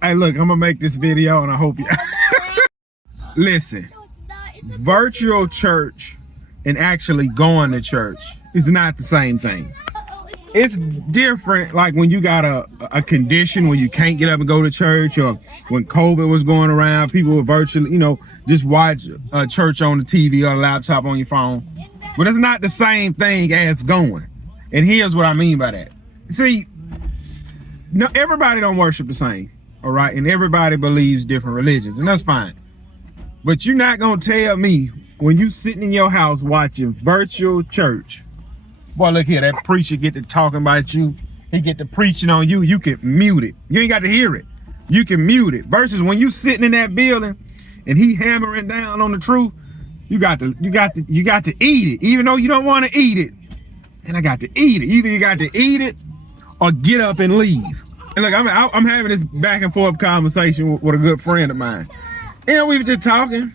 Hey, look, I'm gonna make this video and I hope you listen. Virtual church and actually going to church is not the same thing. It's different, like when you got a condition where you can't get up and go to church, or when COVID was going around, people were virtually, just watch church on the TV or a laptop on your phone. But it's not the same thing as going. And here's what I mean by that. See, no, everybody don't worship the same, all right? And everybody believes different religions, and that's fine. But you're not gonna tell me when you sitting in your house watching virtual church, boy, look here, that preacher get to talking about you, he get to preaching on you, you can mute it. You ain't got to hear it. You can mute it. Versus when you sitting in that building and he hammering down on the truth, you got to eat it, even though you don't want to eat it. And I got to eat it. Either you got to eat it or get up and leave. And look, I'm having this back and forth conversation with a good friend of mine. We were just talking.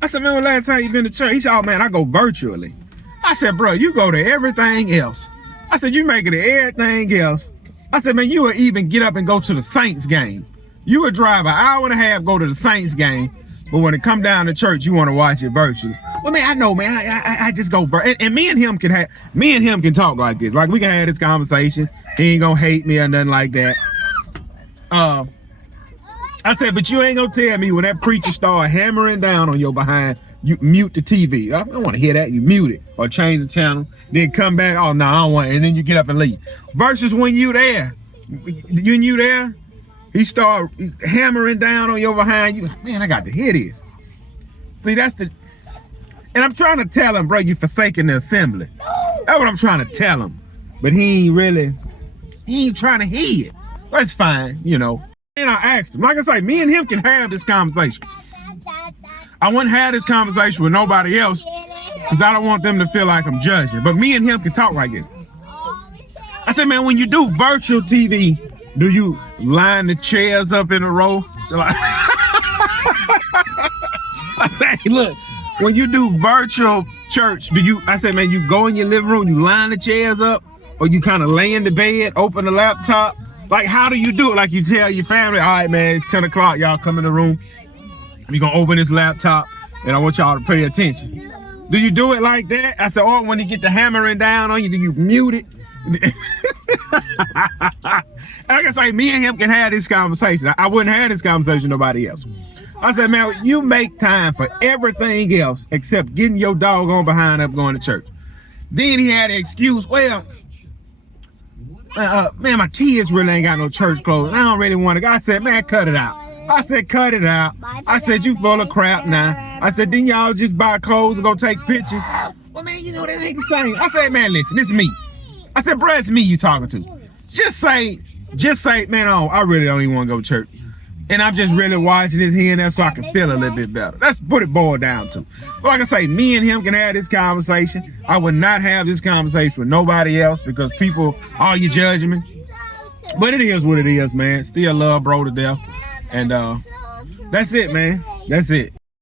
I said, man, when last time you been to church? He said, oh man, I go virtually. I said, bro, you go to everything else. I said, you make it to everything else. I said, man, you would even get up and go to the Saints game. You would drive an hour and a half, go to the Saints game, but when it come down to church, you want to watch it virtually. Well, man, I know, man. I just go and me and him can talk like this. Like we can have this conversation. He ain't gonna hate me or nothing like that. I said, but you ain't gonna tell me when that preacher start hammering down on your behind, you mute the TV. I don't want to hear that. You mute it or change the channel. Then come back. Oh no, I don't want it. And then you get up and leave. Versus when you there, he start hammering down on your behind. You, man, I got to hear this. See, and I'm trying to tell him, bro, you forsaking the assembly. That's what I'm trying to tell him. But he ain't trying to hear it. That's fine, And I asked him, like I say, me and him can have this conversation. I wouldn't have this conversation with nobody else because I don't want them to feel like I'm judging. But me and him can talk like this. I said, man, when you do virtual TV, do you line the chairs up in a row? I said, hey, look, when you do virtual church, I said, man, you go in your living room, you line the chairs up, or you kind of lay in the bed, open the laptop? Like, how do you do it? Like you tell your family, all right, man, it's 10 o'clock, y'all come in the room. We're gonna open this laptop and I want y'all to pay attention. Do you do it like that? I said, or when you get the hammering down on you, do you mute it? Like I say, me and him can have this conversation. I wouldn't have this conversation with nobody else. I said, man, you make time for everything else except getting your doggone behind up going to church. Then he had an excuse, well, man, my kids really ain't got no church clothes. I don't really want to go. I said, man, cut it out. I said, cut it out. I said, you full of crap now. I said, then y'all just buy clothes and go take pictures. Well, man, that ain't the same. I said, man, listen, it's me. I said, bro, it's me you talking to. Just say, man, I really don't even want to go to church. And I'm just really watching this here and there so I can feel a little bit better. That's what it boiled down to. But like I say, me and him can have this conversation. I would not have this conversation with nobody else because people, you judging me. But it is what it is, man. Still love bro to death. And that's it, man. That's it.